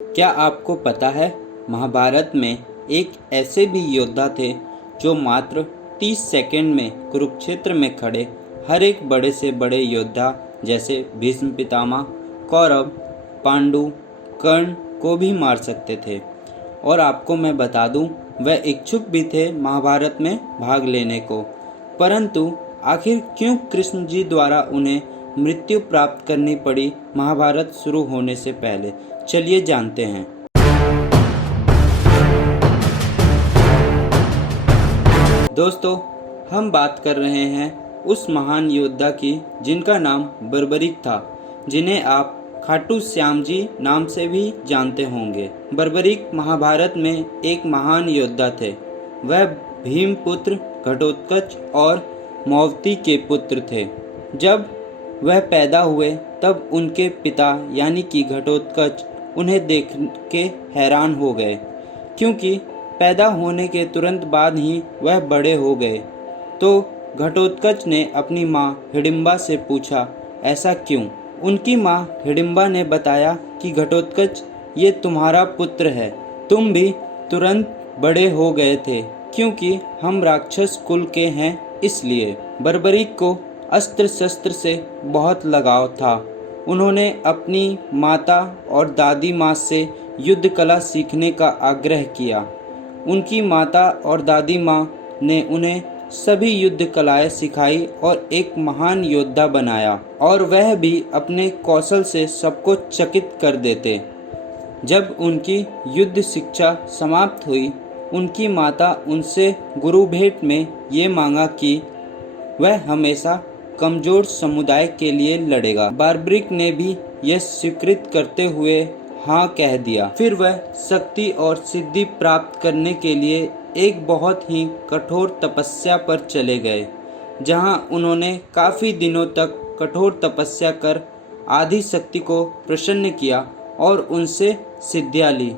क्या आपको पता है महाभारत में एक ऐसे भी योद्धा थे जो मात्र 30 सेकंड में कुरुक्षेत्र में खड़े हर एक बड़े से बड़े योद्धा जैसे भीष्म पितामह, कौरव, पांडु, कर्ण को भी मार सकते थे। और आपको मैं बता दूं, वह इच्छुक भी थे महाभारत में भाग लेने को। परंतु आखिर क्यों कृष्ण जी द्वारा उन्हें मृत्यु प्राप्त करनी पड़ी महाभारत शुरू होने से पहले? चलिए जानते हैं। दोस्तों, हम बात कर रहे हैं उस महान योद्धा की जिनका नाम बर्बरीक था, जिन्हें आप खाटू श्याम जी नाम से भी जानते होंगे। बर्बरीक महाभारत में एक महान योद्धा थे। वह भीम पुत्र घटोत्कच और मौवती के पुत्र थे। जब वह पैदा हुए तब उनके पिता यानी कि घटोत्कच उन्हें देख के हैरान हो गए, क्योंकि पैदा होने के तुरंत बाद ही वह बड़े हो गए। तो घटोत्कच ने अपनी माँ हिडिंबा से पूछा, ऐसा क्यों? उनकी माँ हिडिंबा ने बताया कि घटोत्कच, ये तुम्हारा पुत्र है, तुम भी तुरंत बड़े हो गए थे, क्योंकि हम राक्षस कुल के हैं इसलिए। बर्बरीक को अस्त्र शस्त्र से बहुत लगाव था। उन्होंने अपनी माता और दादी माँ से युद्ध कला सीखने का आग्रह किया। उनकी माता और दादी माँ ने उन्हें सभी युद्ध कलाएं सिखाई और एक महान योद्धा बनाया, और वह भी अपने कौशल से सबको चकित कर देते। जब उनकी युद्ध शिक्षा समाप्त हुई, उनकी माता उनसे गुरु भेंट में ये मांगा कि वह हमेशा कमजोर समुदाय के लिए लड़ेगा। बर्बरीक ने भी यह स्वीकृत करते हुए हाँ कह दिया। फिर वह शक्ति और सिद्धि प्राप्त करने के लिए एक बहुत ही कठोर तपस्या पर चले गए, जहाँ उन्होंने काफी दिनों तक कठोर तपस्या कर आदि शक्ति को प्रसन्न किया और उनसे सिद्धियाँ ली।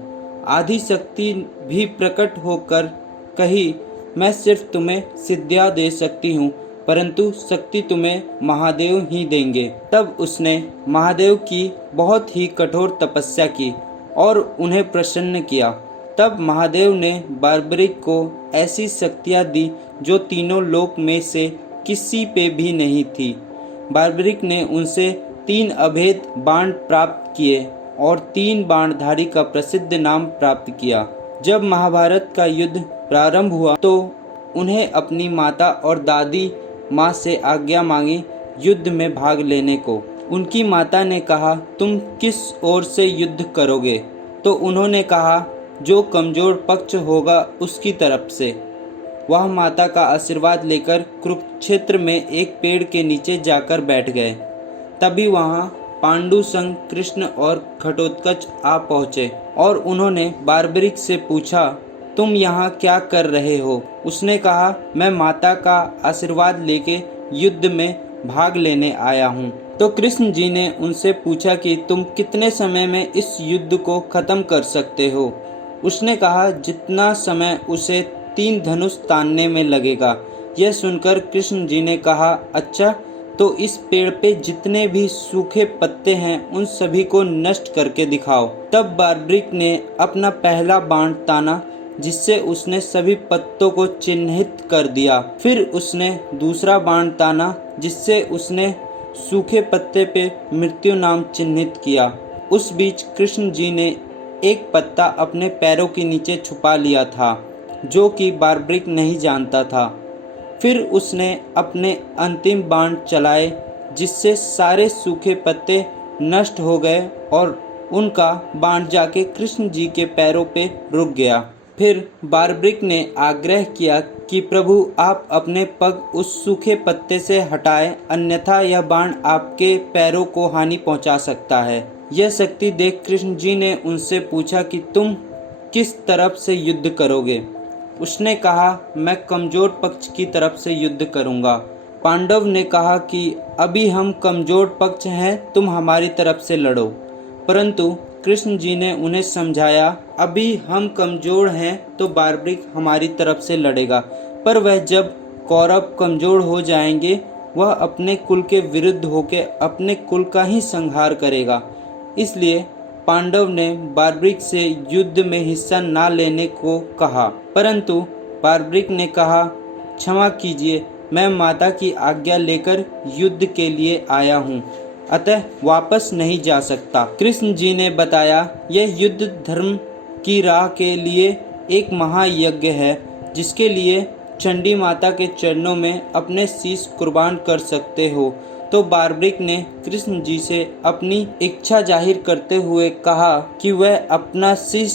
आदि शक्ति भी प्रकट होकर कही, मैं सिर्फ तुम्हें सिद्धियाँ दे सकती हूँ, परंतु शक्ति तुम्हें महादेव ही देंगे। तब उसने महादेव की बहुत ही कठोर तपस्या की और उन्हें प्रसन्न किया। तब महादेव ने बर्बरीक को ऐसी शक्तियाँ दी जो तीनों लोक में से किसी पे भी नहीं थी। बर्बरीक ने उनसे 3 अभेद बाण प्राप्त किए और 3 बाणधारी का प्रसिद्ध नाम प्राप्त किया। जब महाभारत का युद्ध प्रारंभ हुआ तो उन्हें अपनी माता और दादी माँ से आज्ञा मांगी युद्ध में भाग लेने को। उनकी माता ने कहा, तुम किस ओर से युद्ध करोगे? तो उन्होंने कहा, जो कमजोर पक्ष होगा उसकी तरफ से। वह माता का आशीर्वाद लेकर कुरुक्षेत्र में एक पेड़ के नीचे जाकर बैठ गए। तभी वहाँ पांडु संग कृष्ण और घटोत्कच आ पहुँचे और उन्होंने बर्बरीक से पूछा, तुम यहाँ क्या कर रहे हो? उसने कहा, मैं माता का आशीर्वाद लेके युद्ध में भाग लेने आया हूँ। तो कृष्ण जी ने उनसे पूछा कि तुम कितने समय में इस युद्ध को खत्म कर सकते हो? उसने कहा, जितना समय उसे 3 धनुष तानने में लगेगा। यह सुनकर कृष्ण जी ने कहा, अच्छा, तो इस पेड़ पे जितने भी सूखे पत्ते हैं उन सभी को नष्ट करके दिखाओ। तब बर्बरीक ने अपना पहला बाण ताना, जिससे उसने सभी पत्तों को चिन्हित कर दिया। फिर उसने दूसरा बाण ताना, जिससे उसने सूखे पत्ते पे मृत्यु नाम चिन्हित किया। उस बीच कृष्ण जी ने एक पत्ता अपने पैरों के नीचे छुपा लिया था, जो कि बर्बरीक नहीं जानता था। फिर उसने अपने अंतिम बाण चलाए, जिससे सारे सूखे पत्ते नष्ट हो गए और उनका बाण जाके कृष्ण जी के पैरों पे रुक गया। फिर बर्बरीक ने आग्रह किया कि प्रभु, आप अपने पग उस सूखे पत्ते से हटाएं, अन्यथा यह बाण आपके पैरों को हानि पहुंचा सकता है। यह शक्ति देख कृष्ण जी ने उनसे पूछा कि तुम किस तरफ से युद्ध करोगे? उसने कहा, मैं कमजोर पक्ष की तरफ से युद्ध करूंगा। पांडव ने कहा कि अभी हम कमजोर पक्ष हैं, तुम हमारी तरफ से लड़ो। परंतु कृष्ण जी ने उन्हें समझाया, अभी हम कमजोर हैं तो बर्बरीक हमारी तरफ से लड़ेगा, पर वह जब कौरव कमजोर हो जाएंगे, वह अपने कुल के विरुद्ध होकर अपने कुल का ही संहार करेगा। इसलिए पांडव ने बार्बरिक से युद्ध में हिस्सा न लेने को कहा, परंतु बार्बरिक ने कहा, क्षमा कीजिए, मैं माता की आज्ञा लेकर युद्ध के लिए आया हूँ, अतः वापस नहीं जा सकता। कृष्ण जी ने बताया, यह युद्ध धर्म की राह के लिए एक महायज्ञ है, जिसके लिए चंडी माता के चरणों में अपने शीश कुर्बान कर सकते हो। तो बार्बरिक ने कृष्ण जी से अपनी इच्छा जाहिर करते हुए कहा कि वह अपना शीश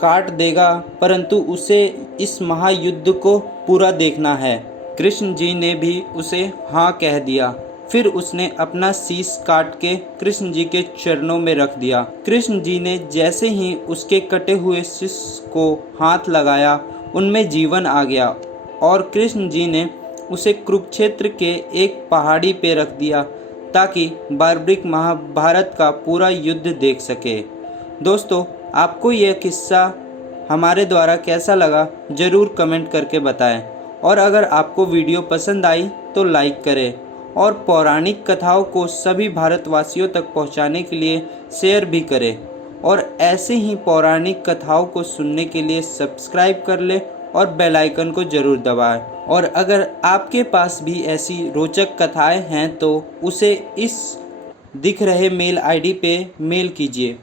काट देगा, परंतु उसे इस महायुद्ध को पूरा देखना है। कृष्ण जी ने भी उसे हाँ कह दिया। फिर उसने अपना शीश काट के कृष्ण जी के चरणों में रख दिया। कृष्ण जी ने जैसे ही उसके कटे हुए शीश को हाथ लगाया, उनमें जीवन आ गया और कृष्ण जी ने उसे कुरुक्षेत्र के एक पहाड़ी पे रख दिया ताकि बार्बरिक महाभारत का पूरा युद्ध देख सके। दोस्तों, आपको यह किस्सा हमारे द्वारा कैसा लगा ज़रूर कमेंट करके बताएं, और अगर आपको वीडियो पसंद आई तो लाइक करें और पौराणिक कथाओं को सभी भारतवासियों तक पहुंचाने के लिए शेयर भी करें, और ऐसे ही पौराणिक कथाओं को सुनने के लिए सब्सक्राइब कर लें और बेल आइकन को ज़रूर दबाएं। और अगर आपके पास भी ऐसी रोचक कथाएं हैं तो उसे इस दिख रहे मेल आईडी पे मेल कीजिए।